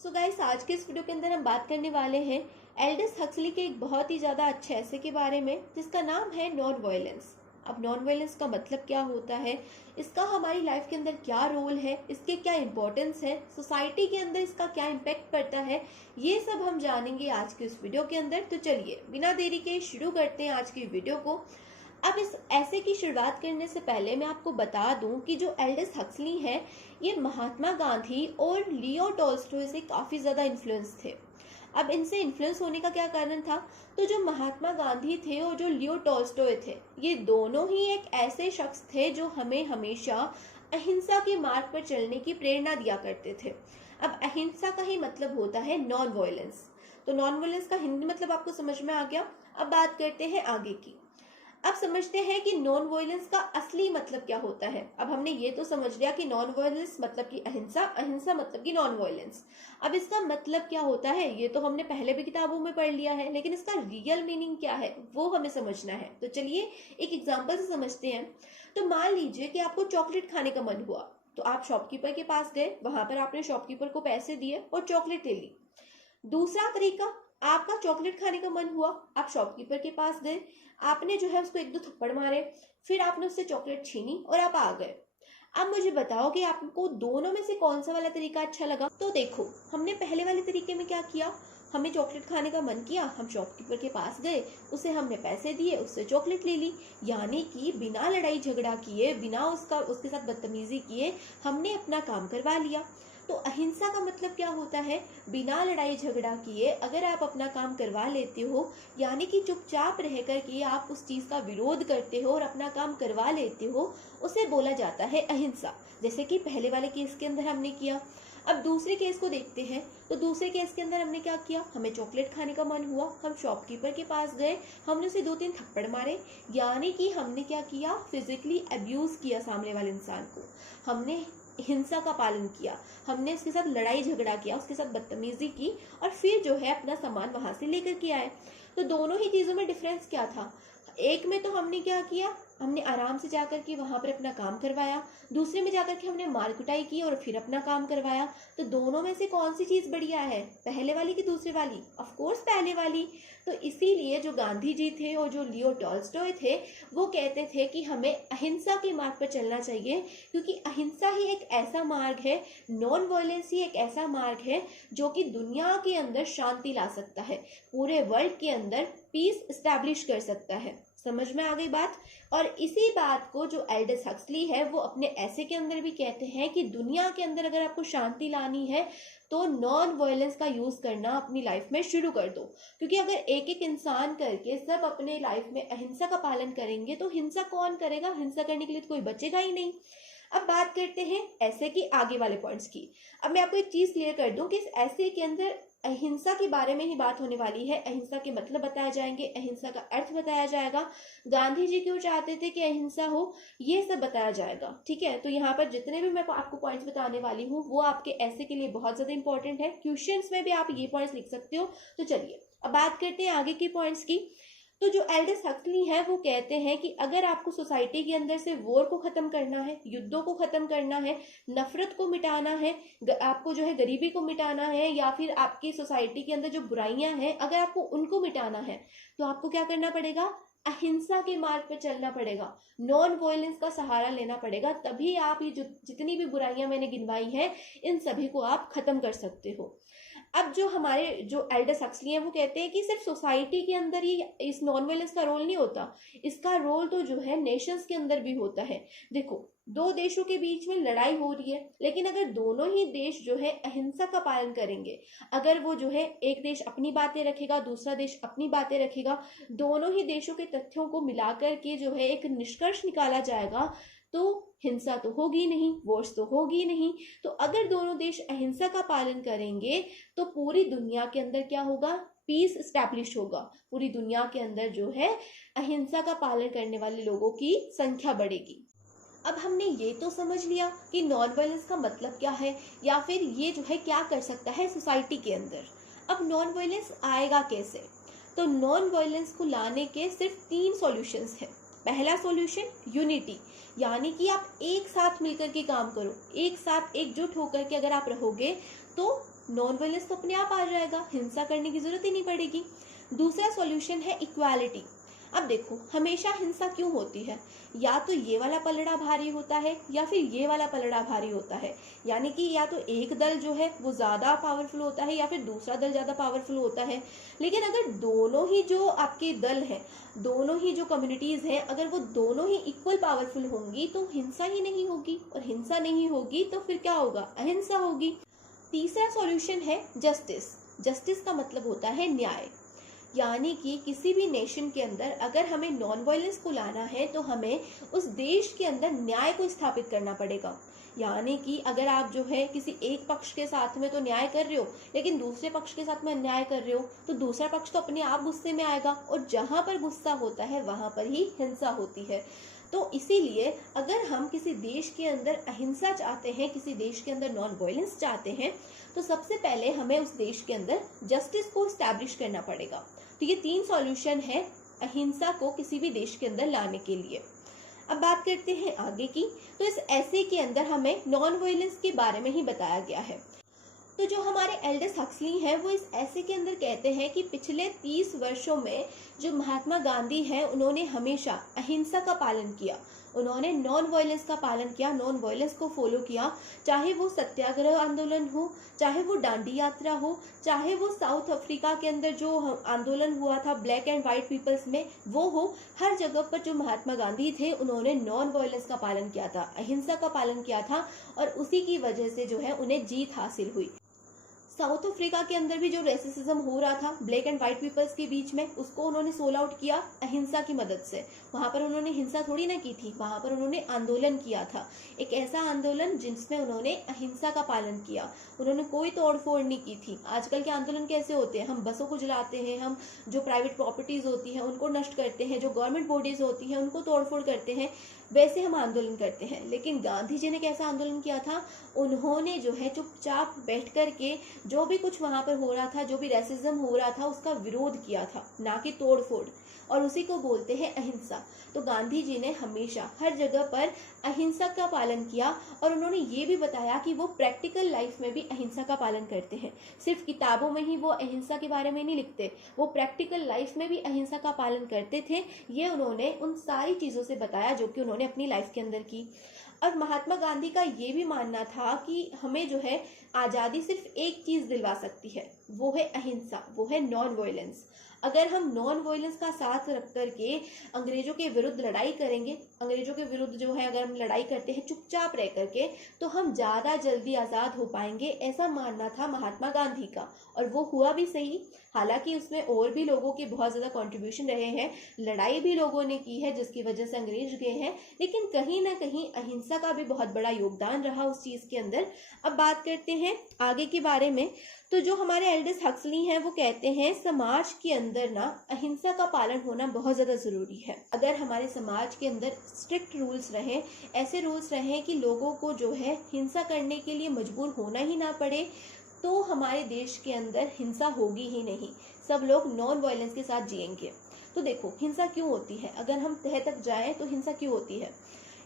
So guys, आज के इस वीडियो के अंदर हम बात करने वाले हैं एल्डस हक्सली के एक बहुत ही ज़्यादा अच्छे ऐसे के बारे में जिसका नाम है नॉन वायलेंस। अब नॉन वायलेंस का मतलब क्या होता है, इसका हमारी लाइफ के अंदर क्या रोल है, इसके क्या इंपॉर्टेंस है, सोसाइटी के अंदर इसका क्या इम्पैक्ट पड़ता है, ये सब हम जानेंगे आज के इस वीडियो के अंदर। तो चलिए बिना देरी के शुरू करते हैं आज की वीडियो को। अब इस ऐसे की शुरुआत करने से पहले मैं आपको बता दूं कि जो एल्डस हक्सली हैं, ये महात्मा गांधी और लियो टॉल्स्टॉय से काफ़ी ज़्यादा इन्फ्लुएंस थे। अब इनसे इन्फ्लुएंस होने का क्या कारण था? तो जो महात्मा गांधी थे और जो लियो टॉल्स्टॉय थे, ये दोनों ही एक ऐसे शख्स थे जो हमें हमेशा अहिंसा के मार्ग पर चलने की प्रेरणा दिया करते थे। अब अहिंसा का ही मतलब होता है नॉन वायलेंस। तो नॉन वायलेंस का हिंदी मतलब आपको समझ में आ गया। अब बात करते हैं आगे की। अब समझते हैं कि नॉन वायलेंस का असली मतलब क्या होता है। अब हमने ये तो समझ लिया कि नॉन वायलेंस मतलब कि अहिंसा, अहिंसा मतलब कि नॉन वायलेंस। अब इसका मतलब क्या होता है ये तो हमने पहले भी किताबों में पढ़ लिया है, लेकिन इसका रियल मीनिंग क्या है वो हमें समझना है। तो चलिए एक एग्जाम्पल से समझते हैं। तो मान लीजिए कि आपको चॉकलेट खाने का मन हुआ, तो आप शॉपकीपर के पास गए, वहां पर आपने शॉपकीपर को पैसे दिए और चॉकलेट ले ली। दूसरा तरीका, आपका चॉकलेट खाने का मन हुआ, आप शॉपकीपर के पास गए, आपने जो है उसको एक दो थप्पड़ मारे, फिर आपने उससे चॉकलेट छीनी और आप आ गए। अब मुझे बताओ कि आपको दोनों में से कौन सा वाला तरीका अच्छा लगा। तो देखो, हमने पहले वाले तरीके में क्या किया, हमें चॉकलेट खाने का मन किया, हम शॉपकीपर के पास गए, उसे हमने पैसे दिए, उससे चॉकलेट ले ली। यानी कि बिना लड़ाई झगड़ा किए, बिना उसके साथ बदतमीजी किए हमने अपना काम करवा लिया। तो अहिंसा का मतलब क्या होता है? बिना लड़ाई झगड़ा किए अगर आप अपना काम करवा लेते हो, यानी कि चुपचाप रह कर के आप उस चीज़ का विरोध करते हो और अपना काम करवा लेते हो, उसे बोला जाता है अहिंसा। जैसे कि पहले वाले केस के अंदर हमने किया। अब दूसरे केस को देखते हैं। तो दूसरे केस के अंदर हमने क्या किया, हमें चॉकलेट खाने का मन हुआ, हम शॉपकीपर के पास गए, हमने उसे दो तीन थप्पड़ मारे। यानी कि हमने क्या किया, फिजिकली अब्यूज किया सामने वाले इंसान को, हमने हिंसा का पालन किया, हमने उसके साथ लड़ाई झगड़ा किया, उसके साथ बदतमीजी की और फिर जो है अपना सामान वहां से लेकर के आए। तो दोनों ही चीजों में डिफरेंस क्या था? एक में तो हमने क्या किया, हमने आराम से जाकर के वहां पर अपना काम करवाया, दूसरे में जाकर के हमने मार कुटाई की और फिर अपना काम करवाया। तो दोनों में से कौन सी चीज बढ़िया है, पहले वाली की दूसरे वाली? ऑफ कोर्स पहले वाली। तो इसीलिए जो गांधी जी थे और जो लियो टॉल्स्टॉय थे, वो कहते थे कि हमें अहिंसा के मार्ग पर चलना चाहिए, क्योंकि अहिंसा ही एक ऐसा मार्ग है, नॉन वायलेंस ही एक ऐसा मार्ग है जो कि दुनिया के अंदर शांति ला सकता है, पूरे वर्ल्ड के अंदर पीस एस्टैब्लिश कर सकता है। समझ में आ गई बात? और इसी बात को जो एल्डस हक्सली है वो अपने ऐसे के अंदर भी कहते हैं कि दुनिया के अंदर अगर आपको शांति लानी है तो नॉन वायलेंस का यूज करना अपनी लाइफ में शुरू कर दो। क्योंकि अगर एक एक इंसान करके सब अपने लाइफ में अहिंसा का पालन करेंगे तो हिंसा कौन करेगा? हिंसा करने के लिए तो कोई बचेगा ही नहीं। अब बात करते हैं ऐसे की आगे वाले पॉइंट्स की। अब मैं आपको एक चीज क्लियर कर दूं कि इस ऐसे के अंदर अहिंसा के बारे में ही बात होने वाली है। अहिंसा के मतलब बताए जाएंगे, अहिंसा का अर्थ बताया जाएगा, गांधी जी क्यों चाहते थे कि अहिंसा हो, ये सब बताया जाएगा। ठीक है, तो यहाँ पर जितने भी मैं आपको पॉइंट्स बताने वाली हूँ वो आपके ऐसे के लिए बहुत ज्यादा इंपॉर्टेंट है। क्वेश्चंस में भी आप ये पॉइंट्स लिख सकते हो। तो चलिए अब बात करते हैं आगे की पॉइंट्स की। तो जो एल्डस हक्सली है वो कहते हैं कि अगर आपको सोसाइटी के अंदर से वॉर को खत्म करना है, युद्धों को खत्म करना है, नफरत को मिटाना है, आपको जो है गरीबी को मिटाना है, या फिर आपकी सोसाइटी के अंदर जो बुराइयां हैं अगर आपको उनको मिटाना है, तो आपको क्या करना पड़ेगा? अहिंसा के मार्ग पर चलना पड़ेगा, नॉन वायलेंस का सहारा लेना पड़ेगा। तभी आप ये जितनी भी बुराइयां मैंने गिनवाई हैं इन सभी को आप खत्म कर सकते हो। अब जो हमारे जो एल्डस हक्सली हैं वो कहते हैं कि सिर्फ सोसाइटी के अंदर ही इस नॉन वायलेंस का रोल नहीं होता, इसका रोल तो जो है नेशंस के अंदर भी होता है। देखो, दो देशों के बीच में लड़ाई हो रही है, लेकिन अगर दोनों ही देश जो है अहिंसा का पालन करेंगे, अगर वो जो है एक देश अपनी बातें रखेगा, दूसरा देश अपनी बातें रखेगा, दोनों ही देशों के तथ्यों को मिलाकर के जो है एक निष्कर्ष निकाला जाएगा, तो हिंसा तो होगी नहीं, वॉर्स तो होगी नहीं। तो अगर दोनों देश अहिंसा का पालन करेंगे तो पूरी दुनिया के अंदर क्या होगा? पीस स्टैब्लिश होगा। पूरी दुनिया के अंदर जो है अहिंसा का पालन करने वाले लोगों की संख्या बढ़ेगी। अब हमने ये तो समझ लिया कि नॉन वायलेंस का मतलब क्या है, या फिर ये जो है क्या कर सकता है सोसाइटी के अंदर। अब नॉन वायलेंस आएगा कैसे? तो नॉन वायलेंस को लाने के सिर्फ 3 सॉल्यूशंस हैं। पहला सॉल्यूशन यूनिटी, यानी कि आप एक साथ मिलकर के काम करो, एक साथ एकजुट होकर के अगर आप रहोगे तो नॉन वायलेंस तो अपने आप आ जाएगा, हिंसा करने की जरूरत ही नहीं पड़ेगी। दूसरा सॉल्यूशन है इक्वालिटी। अब देखो, हमेशा हिंसा क्यों होती है? या तो ये वाला पलड़ा भारी होता है या फिर ये वाला पलड़ा भारी होता है। यानी कि या तो एक दल जो है वो ज्यादा पावरफुल होता है या फिर दूसरा दल ज्यादा पावरफुल होता है। लेकिन अगर दोनों ही जो आपके दल हैं, दोनों ही जो कम्युनिटीज हैं, अगर वो दोनों ही इक्वल पावरफुल होंगी तो हिंसा ही नहीं होगी, और हिंसा नहीं होगी तो फिर क्या होगा? अहिंसा होगी। तीसरा सॉल्यूशन है जस्टिस। जस्टिस का मतलब होता है न्याय। यानी कि किसी भी नेशन के अंदर अगर हमें नॉन वायलेंस को लाना है तो हमें उस देश के अंदर न्याय को स्थापित करना पड़ेगा। यानी कि अगर आप जो है किसी एक पक्ष के साथ में तो न्याय कर रहे हो, लेकिन दूसरे पक्ष के साथ में अन्याय कर रहे हो, तो दूसरा पक्ष तो अपने आप गुस्से में आएगा, और जहां पर गुस्सा होता है वहां पर ही हिंसा होती है। तो इसीलिए अगर हम किसी देश के अंदर अहिंसा चाहते हैं, किसी देश के अंदर नॉन वायलेंस चाहते हैं, तो सबसे पहले हमें उस देश के अंदर जस्टिस को स्टैब्लिश करना पड़ेगा। तो ये 3 सॉल्यूशन है अहिंसा को किसी भी देश के अंदर लाने के लिए। अब बात करते हैं आगे की। तो इस ऐसे के अंदर हमें नॉन वायलेंस के बारे में ही बताया गया है। तो जो हमारे एल्डस हक्सली हैं वो इस ऐसे के अंदर कहते हैं कि पिछले 30 वर्षों में जो महात्मा गांधी हैं उन्होंने हमेशा अहिंसा का पालन किया, उन्होंने नॉन वायलेंस का पालन किया, नॉन वायलेंस को फॉलो किया। चाहे वो सत्याग्रह आंदोलन हो, चाहे वो दांडी यात्रा हो, चाहे वो साउथ अफ्रीका के अंदर जो आंदोलन हुआ था ब्लैक एंड व्हाइट पीपल्स में वो हो, हर जगह पर जो महात्मा गांधी थे उन्होंने नॉन वायलेंस का पालन किया था, अहिंसा का पालन किया था, और उसी की वजह से जो है उन्हें जीत हासिल हुई। साउथ अफ्रीका के अंदर भी जो रेसिज्म हो रहा था ब्लैक एंड व्हाइट पीपल्स के बीच में, उसको उन्होंने सोल आउट किया अहिंसा की मदद से। वहां पर उन्होंने हिंसा थोड़ी ना की थी, वहां पर उन्होंने आंदोलन किया था, एक ऐसा आंदोलन जिसमें उन्होंने अहिंसा का पालन किया, उन्होंने कोई तोड़ फोड़ नहीं की थी। आजकल के आंदोलन कैसे होते हैं? हम बसों को जलाते हैं, हम जो प्राइवेट प्रॉपर्टीज होती हैं उनको नष्ट करते हैं, जो गवर्नमेंट बॉडीज होती हैं उनको तोड़फोड़ करते हैं, वैसे हम आंदोलन करते हैं। लेकिन गांधी जी ने कैसा आंदोलन किया था? उन्होंने जो है चुपचाप बैठ कर के जो भी कुछ वहां पर हो रहा था, जो भी रेसिज्म हो रहा था उसका विरोध किया था, ना कि तोड़फोड़, और उसी को बोलते हैं अहिंसा। तो गांधी जी ने हमेशा हर जगह पर अहिंसा का पालन किया, और उन्होंने ये भी बताया कि वो प्रैक्टिकल लाइफ में भी अहिंसा का पालन करते हैं। सिर्फ किताबों में ही वो अहिंसा के बारे में नहीं लिखते, वो प्रैक्टिकल लाइफ में भी अहिंसा का पालन करते थे। ये उन्होंने उन सारी चीजों से बताया जो कि उन्होंने अपनी लाइफ के अंदर की। और महात्मा गांधी का ये भी मानना था कि हमें जो है आज़ादी सिर्फ एक चीज़ दिलवा सकती है, वो है अहिंसा, वो है नॉन वायलेंस। अगर हम नॉन वायलेंस का साथ रख करके अंग्रेजों के विरुद्ध लड़ाई करेंगे, अंग्रेजों के विरुद्ध जो है अगर हम लड़ाई करते हैं चुपचाप रह करके, तो हम ज़्यादा जल्दी आज़ाद हो पाएंगे, ऐसा मानना था महात्मा गांधी का। और वो हुआ भी सही। हालांकि उसमें और भी लोगों के बहुत ज़्यादा कंट्रीब्यूशन रहे हैं, लड़ाई भी लोगों ने की है जिसकी वजह से अंग्रेज गए हैं, लेकिन कहीं ना कहीं अहिंसा का भी बहुत बड़ा योगदान रहा उस चीज़ के अंदर। अब बात करते हैं आगे के बारे में। तो जो हमारे एल्डस हक्सली हैं वो कहते हैं समाज के अंदर ना अहिंसा का पालन होना बहुत ज़्यादा ज़रूरी है। अगर हमारे समाज के अंदर स्ट्रिक्ट रूल्स रहें, ऐसे रूल्स रहें कि लोगों को जो है हिंसा करने के लिए मजबूर होना ही ना पड़े, तो हमारे देश के अंदर हिंसा होगी ही नहीं, सब लोग नॉन वायलेंस के साथ जिएंगे। तो देखो हिंसा क्यों होती है, अगर हम तह तक जाएं तो हिंसा क्यों होती है?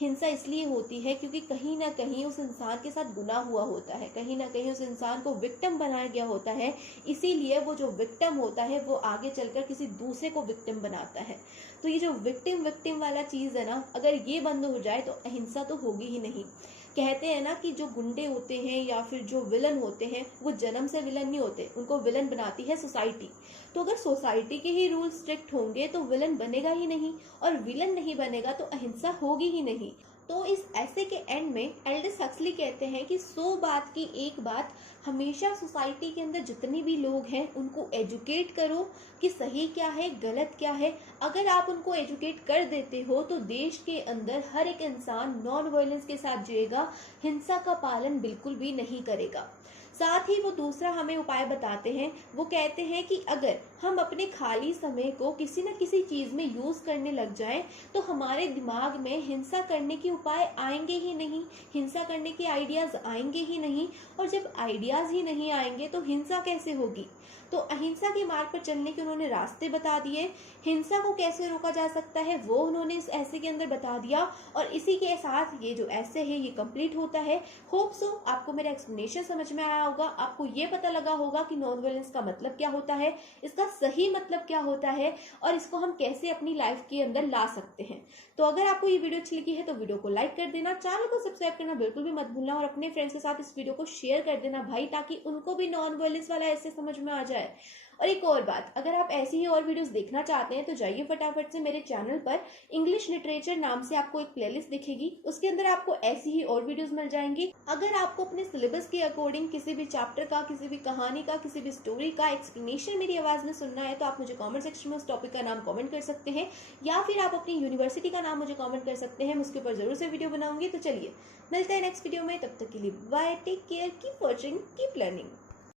हिंसा इसलिए होती है क्योंकि कहीं ना कहीं उस इंसान के साथ गुनाह हुआ होता है, कहीं ना कहीं उस इंसान को विक्टिम बनाया गया होता है, इसीलिए वो जो विक्टिम होता है वो आगे चलकर किसी दूसरे को विक्टिम बनाता है। तो ये जो विक्टिम विक्टिम वाला चीज़ है ना, अगर ये बंद हो जाए तो अहिंसा तो होगी ही नहीं। कहते हैं ना कि जो गुंडे होते हैं या फिर जो विलन होते हैं वो जन्म से विलन नहीं होते, उनको विलन बनाती है सोसाइटी। तो अगर सोसाइटी के ही रूल स्ट्रिक्ट होंगे तो विलन बनेगा ही नहीं, और विलन नहीं बनेगा तो अहिंसा होगी ही नहीं। तो इस ऐसे के एंड में एल्डस हक्सली कहते हैं कि 100 बात की एक बात, हमेशा सोसाइटी के अंदर जितने भी लोग हैं उनको एजुकेट करो कि सही क्या है गलत क्या है। अगर आप उनको एजुकेट कर देते हो तो देश के अंदर हर एक इंसान नॉन वायलेंस के साथ जिएगा, हिंसा का पालन बिल्कुल भी नहीं करेगा। साथ ही वो दूसरा हमें उपाय बताते हैं, वो कहते हैं कि अगर हम अपने खाली समय को किसी न किसी चीज़ में यूज़ करने लग जाएं तो हमारे दिमाग में हिंसा करने के उपाय आएंगे ही नहीं, हिंसा करने के आइडियाज़ आएंगे ही नहीं, और जब आइडियाज़ ही नहीं आएंगे तो हिंसा कैसे होगी। तो अहिंसा के मार्ग पर चलने के उन्होंने रास्ते बता दिए, हिंसा को कैसे रोका जा सकता है वो उन्होंने इस ऐसे के अंदर बता दिया, और इसी के साथ ये जो ऐसे है ये कंप्लीट होता है। होप सो आपको मेरा एक्सप्लेनेशन समझ में आया होगा, आपको ये पता लगा होगा कि नॉन वायलेंस का मतलब क्या होता है, इसका सही मतलब क्या होता है और इसको हम कैसे अपनी लाइफ के अंदर ला सकते हैं। तो अगर आपको ये वीडियो अच्छी लगी है तो वीडियो को लाइक कर देना, चैनल को सब्सक्राइब करना बिल्कुल भी मत भूलना और अपने फ्रेंड्स के साथ इस वीडियो को शेयर कर देना भाई, ताकि उनको भी नॉन वायलेंस वाला ऐसे समझ में आ जाए। और एक और बात, अगर आप ऐसी ही और वीडियोस देखना चाहते हैं तो जाइए फटाफट से मेरे चैनल पर, इंग्लिश लिटरेचर नाम से आपको एक प्लेलिस्ट दिखेगी, उसके अंदर आपको ऐसी ही और वीडियोस मिल जाएंगी। अगर आपको अपने सिलेबस के अकॉर्डिंग किसी भी चैप्टर का, किसी भी कहानी का, किसी भी स्टोरी का एक्सप्लेनेशन मेरी आवाज में सुनना है तो आप मुझे कॉमेंट सेक्शन में उस टॉपिक का नाम कॉमेंट कर सकते हैं, या फिर आप अपनी यूनिवर्सिटी का नाम मुझे कॉमेंट कर सकते हैं, मैं उसके ऊपर जरूर से वीडियो बनाऊंगी। तो चलिए मिलते हैं नेक्स्ट वीडियो में, तब तक के लिए bye, take care, keep watching, keep learning.